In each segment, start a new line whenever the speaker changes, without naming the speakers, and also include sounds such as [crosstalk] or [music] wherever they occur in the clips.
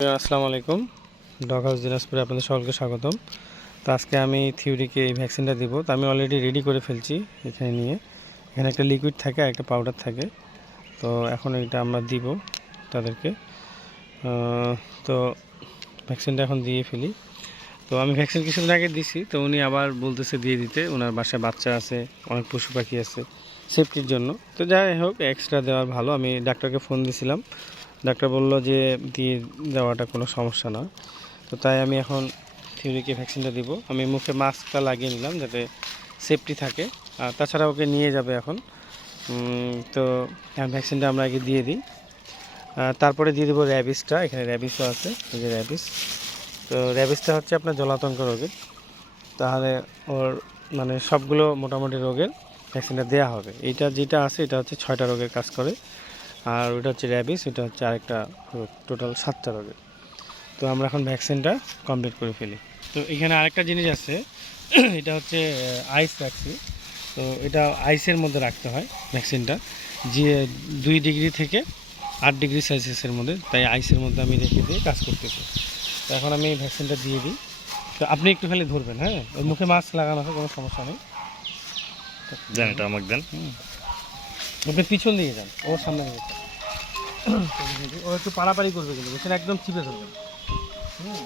আসসালামু আলাইকুম। ডগ দিনাজপুরে আপনাদের সকলকে স্বাগতম। তো আজকে আমি থিওরিকে এই ভ্যাকসিনটা দিব। তো আমি অলরেডি রেডি করে ফেলছি এখানে নিয়ে। এখানে একটা লিকুইড থাকে আর একটা পাউডার থাকে। তো এখন এটা আমরা দিব তাদেরকে। তো ভ্যাকসিনটা এখন দিয়ে ফেলি। তো আমি ভ্যাকসিন কিছুদিন আগে দিছি, তো উনি আবার বলতেছে দিয়ে দিতে। ওনার বাসায় বাচ্চা আছে, অনেক পশু পাখি আছে সেফটির জন্য। তো যাই হোক এক্সট্রা দেওয়ার ভালো। আমি ডাক্তারকে ফোন দিয়েছিলাম ডাক্তার বলল যে দিয়ে দেওয়াটা কোনো সমস্যা না। তো তাই আমি এখন থিওরিকে ভ্যাকসিনটা দিব। আমি মুখে মাস্কটা লাগিয়ে নিলাম যাতে সেফটি থাকে। আর তাছাড়া ওকে নিয়ে যাবে এখন। তো ভ্যাকসিনটা আমরা আগে দিয়ে দিই। তারপরে দিয়ে দেবো র্যাবিসটা। এখানে র্যাবিসও আছে, এই যে র্যাবিস। তো র্যাবিসটা হচ্ছে আপনার জলাতঙ্ক রোগের। তাহলে ওর মানে সবগুলো মোটামুটি রোগের ভ্যাকসিনটা দেওয়া হবে। এইটা যেটা আছে, এটা হচ্ছে ছয়টা রোগের কাজ করে। আর ওটা হচ্ছে র্যাবিস এটা হচ্ছে আরেকটা রোগ টোটাল সাতটা রোগের। তো আমরা এখন ভ্যাকসিনটা কমপ্লিট করে ফেলি। তো এখানে আরেকটা জিনিস আছে [clears throat] এটা হচ্ছে আইস ভ্যাকসিন তো এটা আইসের মধ্যে রাখতে হয় ভ্যাকসিনটা। যে দুই ডিগ্রি থেকে আট ডিগ্রি সেলসিয়াসের মধ্যে তাই আইসের মধ্যে আমি রেখে দিয়ে কাজ করতেছি। তো এখন আমি ভ্যাকসিনটা দিয়ে দিই। তো আপনি একটু খালি ধরবেন হ্যাঁ? ওই মুখে মাস্ক লাগানো হয় কোনো সমস্যা নেই।
দেন এটা আমাকে দেন।
আপনি পিছন দিয়ে যান ওর সামনে দিয়ে যান। ও একটু পাড়াপাড়ি করবে কিন্তু বুঝছেন একদম চিপে ধরবেন হুম।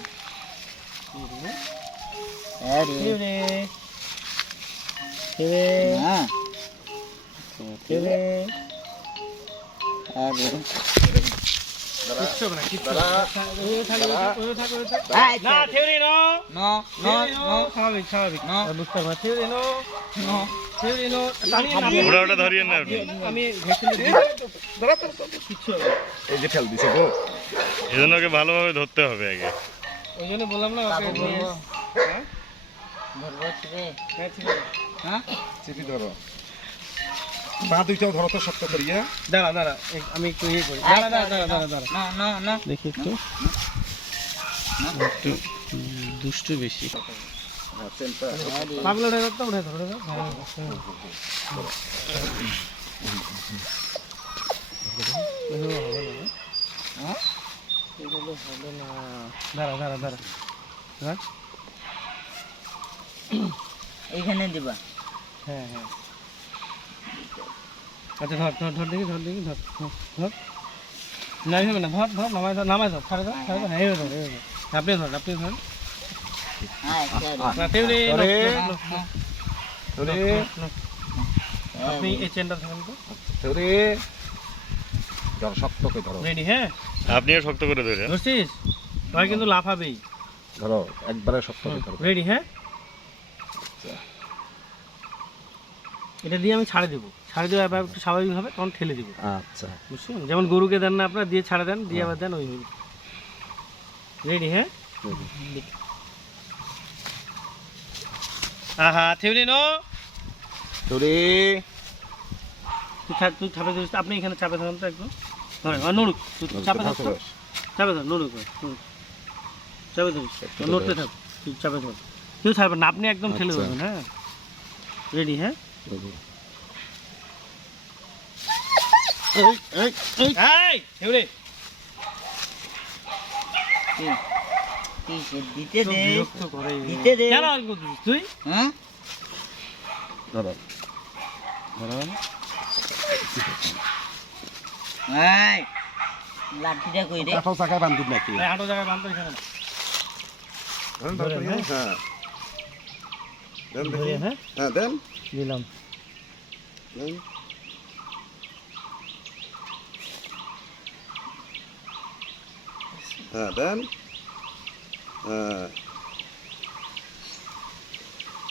ভালোভাবে ধরতে হবে আগে।
ওই জন্য বললাম না হ্যাঁ? হ্যাঁ।
চিপি ধরো। পা দুইটাও ধরো তো শক্ত করিয়া
দাঁড়া দাঁড়া আমি একটু ইয়ে করি। দাঁড়া দাঁড়া দাঁড়া দাঁড়া দাঁড়া। দেখি একটু। একটু দুষ্টু বেশি। পাগলা উঠে ধরতো উঠে ধরো উঠে ধরো। হ্যাঁ, হ্যাঁ। না, হ্যাঁ? না। দাঁড়া দাঁড়া দাঁড়া। হ্যাঁ।
এইখানে দিবা।
হ্যাঁ হ্যাঁ। আচ্ছা ধর ধর ধর দেখি ধর দেখি ধর ধর, ধর। নাই হবে না ধর ধর নামাই ধর নামাই ধর ছাড়ে ধর ছাড়ে ধর হ্যাঁ ধর ধর। আপনি ধর আপনি ধর।
হ্যাঁ
না,
হ্যাঁ, হ্যাঁ,
আপনি এই চেনটা ধরেন তো।
ধরে শক্ত করে ধরো।
রেডি হ্যাঁ?
আপনিও শক্ত করে ধরেন
ধরছিস? তোমার কিন্তু লাফাবেই।
ধরো একবারে শক্ত করে ধরো।
রেডি হ্যাঁ? এটা দিয়ে আমি ছাড়ে দেবো। ছাড়ে দেবো এবার একটু স্বাভাবিক হবে তখন ঠেলে দেবো।
আচ্ছা।
বুঝছেন? যেমন গরুকে দেন না আপনার দিয়ে ছাড়ে দেন দিয়ে আবার দেন ওই রেডি হ্যাঁ? আহা থেউলি নো।
ধরে
তুই তুই চাপে ধরিস আপনি এখানে চাপে ধরেন তো একদম। ধরেন নড়ুক তুই চাপে তো। চাপে ধর নড়ুক চাপে ধরিস নড়তে থাক তুই চাপে ধর। কেউ ছাড়বেন না আপনি একদম ঠেলে
আচ্ছা।
ধরবেন হ্যাঁ? রেডি হ্যাঁ? এই থেউলি
কি সে দিতে দে
বিরক্ত করে
দিতে দে
কেন আর করছিস তুই
হ্যাঁ
ধরো
এই লাঠিটা কই রে
কাঠো চাকায় বান্ধিব নাকি
এই হাঁটো জায়গায় বান্ধব এখানে
ধরেন, ধরো,
ধরেন,
হ্যাঁ দেন দেখি।
ধরে, হ্যাঁ
হ্যাঁ দেন
দিলাম
দেন। হ্যাঁ দেন হ্যাঁ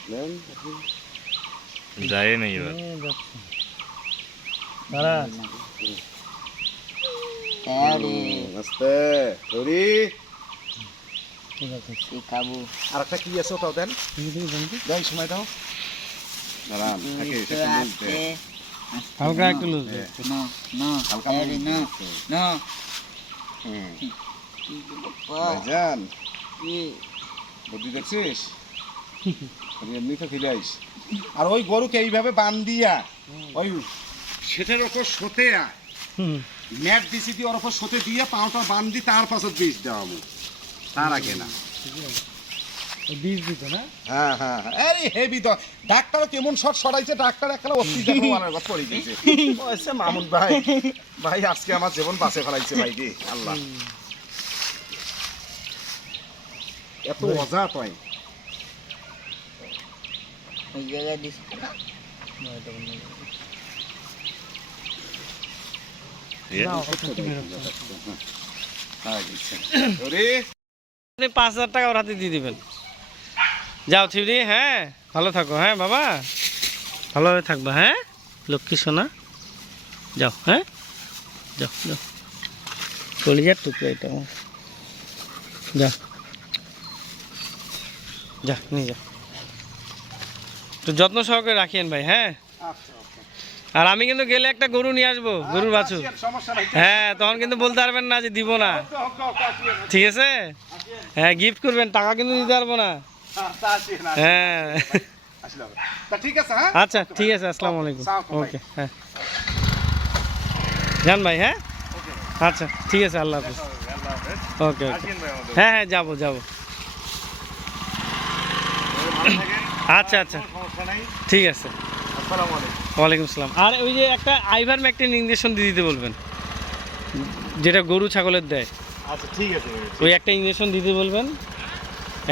দেন
যায় নেই এবার
এই যাচ্ছে। দাঁড়া
তাহলে
আস্তে ধরি আর একটা কি আছে ওটাও দেন। দেন সময় দাও।
হালকা একটু লুজ
হ্যাঁ।
না না
হালকা
না না।
ভাইজান বুদ্ধি দেখছিস? এমনি তো ফিরে আইস। আর ওই গরুকে এইভাবে বান দিয়া ওই সেটার ওপর সোতে ম্যাট দিছি দিয়ে ওর উপর সতে দিয়ে পাউটা বান্ধি তার পাশে বীজ দেওয়া তার আগে না।
বীজ দিত না?
হ্যাঁ হ্যাঁ হ্যাঁ। আরে হেভি তো ডাক্তার কেমন শট সরাইছে ডাক্তার একটা অস্থি দেখো কথা পড়ে গেছে। ও মামুন ভাই। ভাই আজকে আমার জীবন বাঁচে ফেলাইছে ভাই রে আল্লাহ। এত মজা
ওই দিস।
হ্যাঁ
আপনি পাঁচ হাজার টাকা ওর হাতে দিয়ে দিবেন। যাও থিউরি হ্যাঁ ভালো থাকো হ্যাঁ বাবা। ভালোভাবে থাকবা হ্যাঁ? লক্ষ্মী সোনা, যাও হ্যাঁ? যাও যাও। কলিজার টুকরো এটা আমার। যা। যা, নিয়ে যা। একটু যত্ন সহকারে রাখিয়েন ভাই হ্যাঁ?
আচ্ছা আচ্ছা।
আর আমি কিন্তু গেলে একটা গরু নিয়ে আসব গরুর
আসিয়েন, সমস্যা নাই।
হ্যাঁ তখন কিন্তু বলতে পারবেন না যে দিব না।
ওকে, ওকে, আসিয়েন,
ঠিক আছে? হ্যাঁ গিফট করবেন টাকা কিন্তু দিতে পারব না।
আচ্ছা।
হ্যাঁ।
হ্যাঁ?
আচ্ছা ঠিক আছে আসসালামু আলাইকুম। ওকে হ্যাঁ। যান ভাই হ্যাঁ? আচ্ছা ঠিক আছে আল্লাহ হাফিজ। ওকে হ্যাঁ হ্যাঁ যাব যাব। আচ্ছা আচ্ছা। ঠিক আছে। ওয়ালাইকুম আসসালাম। আর ওই যে একটা আইভার ম্যাকটেন ইঞ্জেকশন দিয়ে দিতে বলবেন। যেটা গরু ছাগলের দেয়।
আচ্ছা ঠিক আছে
ওই একটা ইঞ্জেকশন দিতে বলবেন।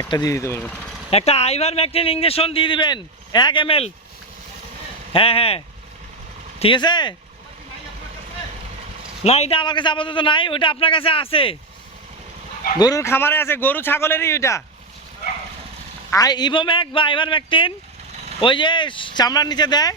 একটা দিয়ে দিতে বলবেন। একটা আইভার ম্যাকটেন ইঞ্জেকশন দিয়ে দিবেন। এক এম হ্যাঁ হ্যাঁ। ঠিক আছে? না এটা আমার কাছে আপাতত নাই ওইটা আপনার কাছে আছে। গরুর খামারে আছে গরু ছাগলেরই ওইটা। আই ইভোম্যাক বা আইভার ম্যাকটিন ওই যে চামড়ার নিচে দেয়।